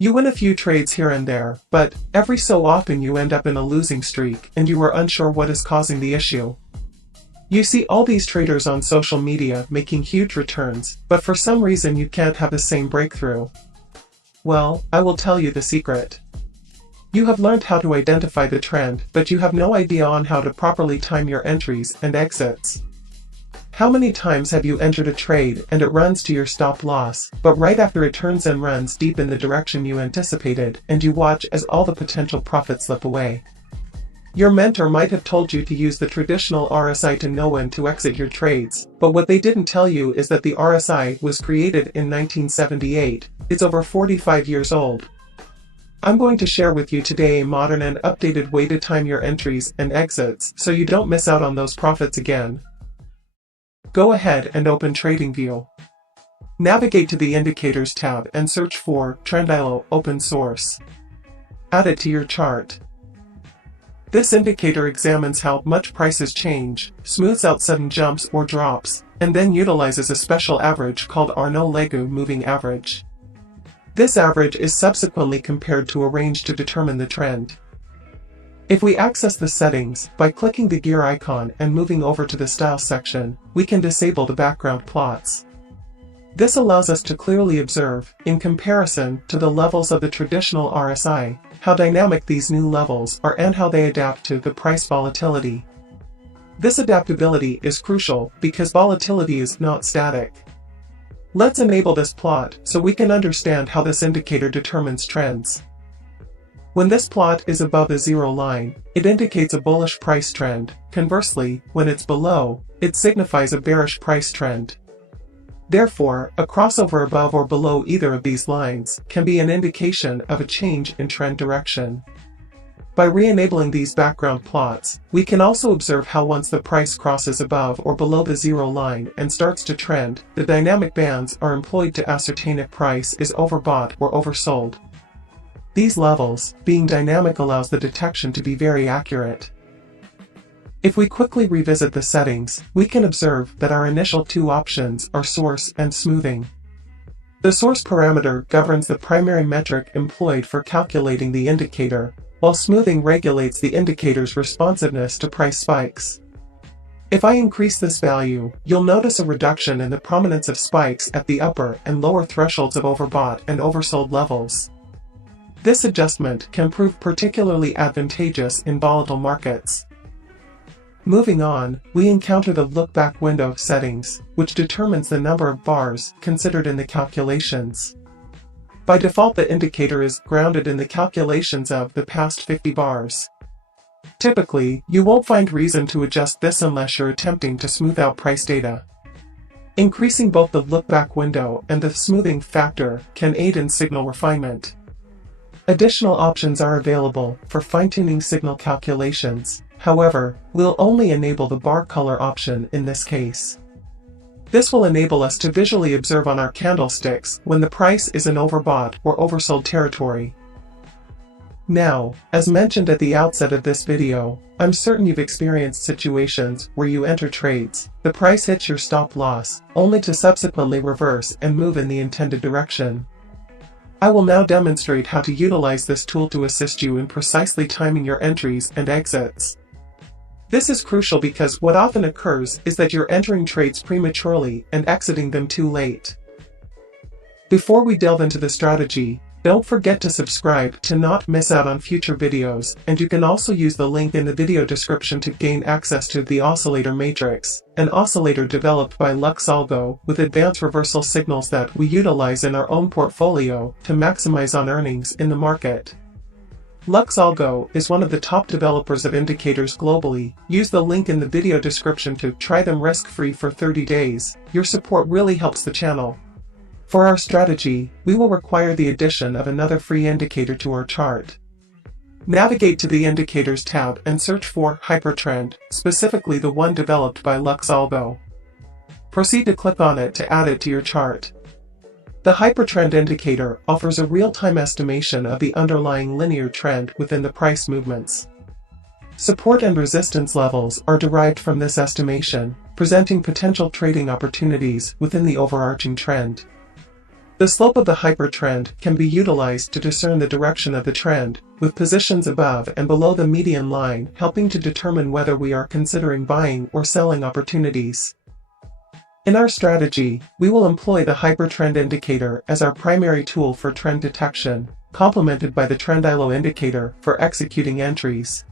You win a few trades here and there, but every so often you end up in a losing streak and you are unsure what is causing the issue. You see all these traders on social media making huge returns, but for some reason you can't have the same breakthrough. Well, I will tell you the secret. You have learned how to identify the trend, but you have no idea on how to properly time your entries and exits. How many times have you entered a trade and it runs to your stop loss, but right after it turns and runs deep in the direction you anticipated, and you watch as all the potential profits slip away? Your mentor might have told you to use the traditional RSI to know when to exit your trades, but what they didn't tell you is that the RSI was created in 1978, it's over 45 years old. I'm going to share with you today a modern and updated way to time your entries and exits so you don't miss out on those profits again. Go ahead and open TradingView. Navigate to the Indicators tab and search for tradingview open source. Add it to your chart. This indicator examines how much prices change, smooths out sudden jumps or drops, and then utilizes a special average called Arnaud-Legu moving average. This average is subsequently compared to a range to determine the trend. If we access the settings by clicking the gear icon and moving over to the Style section, we can disable the background plots. This allows us to clearly observe, in comparison to the levels of the traditional RSI, how dynamic these new levels are and how they adapt to the price volatility. This adaptability is crucial because volatility is not static. Let's enable this plot so we can understand how this indicator determines trends. When this plot is above the zero line, it indicates a bullish price trend. Conversely, when it's below, it signifies a bearish price trend. Therefore, a crossover above or below either of these lines can be an indication of a change in trend direction. By re-enabling these background plots, we can also observe how once the price crosses above or below the zero line and starts to trend, the dynamic bands are employed to ascertain if price is overbought or oversold. These levels, being dynamic, allows the detection to be very accurate. If we quickly revisit the settings, we can observe that our initial two options are source and smoothing. The source parameter governs the primary metric employed for calculating the indicator, while smoothing regulates the indicator's responsiveness to price spikes. If I increase this value, you'll notice a reduction in the prominence of spikes at the upper and lower thresholds of overbought and oversold levels. This adjustment can prove particularly advantageous in volatile markets. Moving on, we encounter the look-back window settings, which determines the number of bars considered in the calculations. By default, the indicator is grounded in the calculations of the past 50 bars. Typically, you won't find reason to adjust this unless you're attempting to smooth out price data. Increasing both the look-back window and the smoothing factor can aid in signal refinement. Additional options are available for fine-tuning signal calculations. However, we'll only enable the bar color option in this case. This will enable us to visually observe on our candlesticks when the price is in overbought or oversold territory. Now, as mentioned at the outset of this video, I'm certain you've experienced situations where you enter trades, the price hits your stop loss, only to subsequently reverse and move in the intended direction. I will now demonstrate how to utilize this tool to assist you in precisely timing your entries and exits. This is crucial because what often occurs is that you're entering trades prematurely and exiting them too late. Before we delve into the strategy, don't forget to subscribe to not miss out on future videos, and you can also use the link in the video description to gain access to the Oscillator Matrix, an oscillator developed by LuxAlgo with advanced reversal signals that we utilize in our own portfolio to maximize on earnings in the market. LuxAlgo is one of the top developers of indicators globally. Use the link in the video description to try them risk-free for 30 days. Your support really helps the channel. For our strategy, we will require the addition of another free indicator to our chart. Navigate to the Indicators tab and search for Hypertrend, specifically the one developed by LuxAlgo. Proceed to click on it to add it to your chart. The Hypertrend indicator offers a real-time estimation of the underlying linear trend within the price movements. Support and resistance levels are derived from this estimation, presenting potential trading opportunities within the overarching trend. The slope of the hypertrend can be utilized to discern the direction of the trend, with positions above and below the median line helping to determine whether we are considering buying or selling opportunities. In our strategy, we will employ the hypertrend indicator as our primary tool for trend detection, complemented by the trend-ILO indicator for executing entries.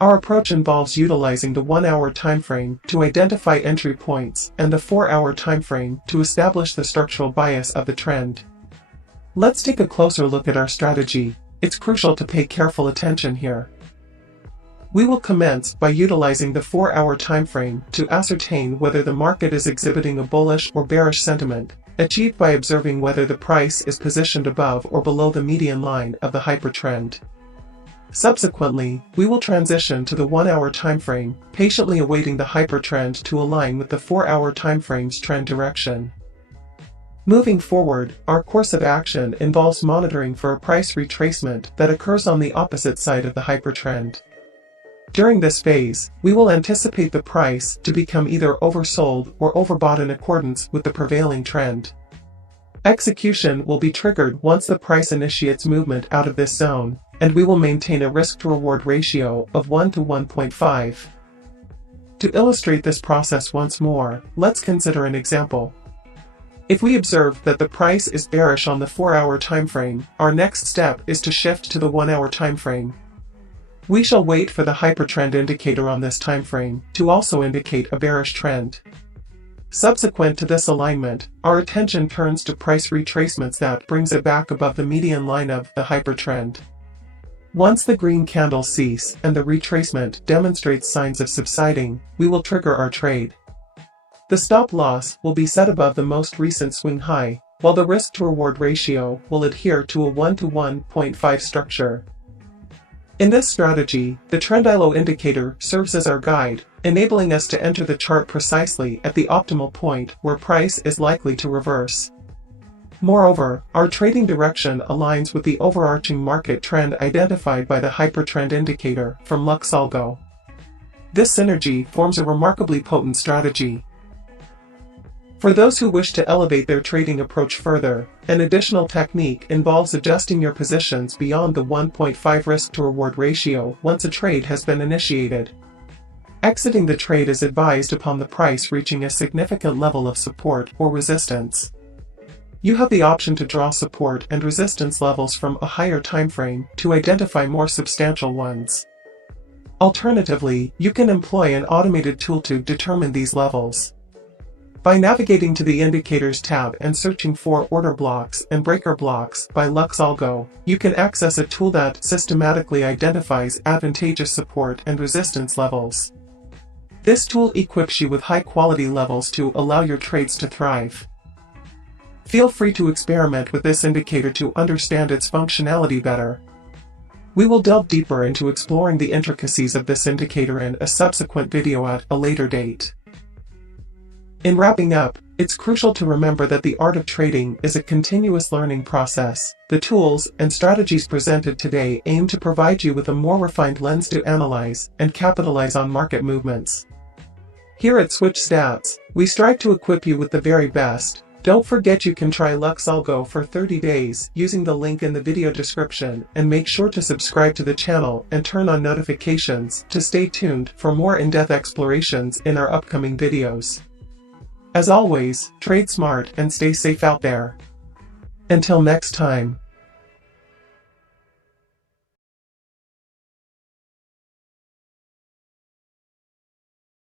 Our approach involves utilizing the 1-hour timeframe to identify entry points and the 4-hour timeframe to establish the structural bias of the trend. Let's take a closer look at our strategy. It's crucial to pay careful attention here. We will commence by utilizing the 4-hour timeframe to ascertain whether the market is exhibiting a bullish or bearish sentiment, achieved by observing whether the price is positioned above or below the median line of the hypertrend. Subsequently, we will transition to the 1-hour timeframe, patiently awaiting the hypertrend to align with the 4-hour timeframe's trend direction. Moving forward, our course of action involves monitoring for a price retracement that occurs on the opposite side of the hypertrend. During this phase, we will anticipate the price to become either oversold or overbought in accordance with the prevailing trend. Execution will be triggered once the price initiates movement out of this zone, and we will maintain a risk-to-reward ratio of 1 to 1.5. To illustrate this process once more, let's consider an example. If we observe that the price is bearish on the 4-hour timeframe, our next step is to shift to the 1-hour timeframe. We shall wait for the hypertrend indicator on this timeframe to also indicate a bearish trend. Subsequent to this alignment, our attention turns to price retracements that brings it back above the median line of the hypertrend. Once the green candles cease and the retracement demonstrates signs of subsiding, we will trigger our trade. The stop loss will be set above the most recent swing high, while the risk-to-reward ratio will adhere to a 1 to 1.5 structure. In this strategy, the trend-ILO indicator serves as our guide, enabling us to enter the chart precisely at the optimal point where price is likely to reverse. Moreover, our trading direction aligns with the overarching market trend identified by the hypertrend indicator from LuxAlgo. This synergy forms a remarkably potent strategy. For those who wish to elevate their trading approach further, an additional technique involves adjusting your positions beyond the 1.5 risk-to-reward ratio once a trade has been initiated. Exiting the trade is advised upon the price reaching a significant level of support or resistance. You have the option to draw support and resistance levels from a higher timeframe to identify more substantial ones. Alternatively, you can employ an automated tool to determine these levels. By navigating to the Indicators tab and searching for Order Blocks and Breaker Blocks by LuxAlgo, you can access a tool that systematically identifies advantageous support and resistance levels. This tool equips you with high-quality levels to allow your trades to thrive. Feel free to experiment with this indicator to understand its functionality better. We will delve deeper into exploring the intricacies of this indicator in a subsequent video at a later date. In wrapping up, it's crucial to remember that the art of trading is a continuous learning process. The tools and strategies presented today aim to provide you with a more refined lens to analyze and capitalize on market movements. Here at Switch Stats, we strive to equip you with the very best. Don't forget you can try LuxAlgo for 30 days using the link in the video description, and make sure to subscribe to the channel and turn on notifications to stay tuned for more in-depth explorations in our upcoming videos. As always, trade smart and stay safe out there. Until next time.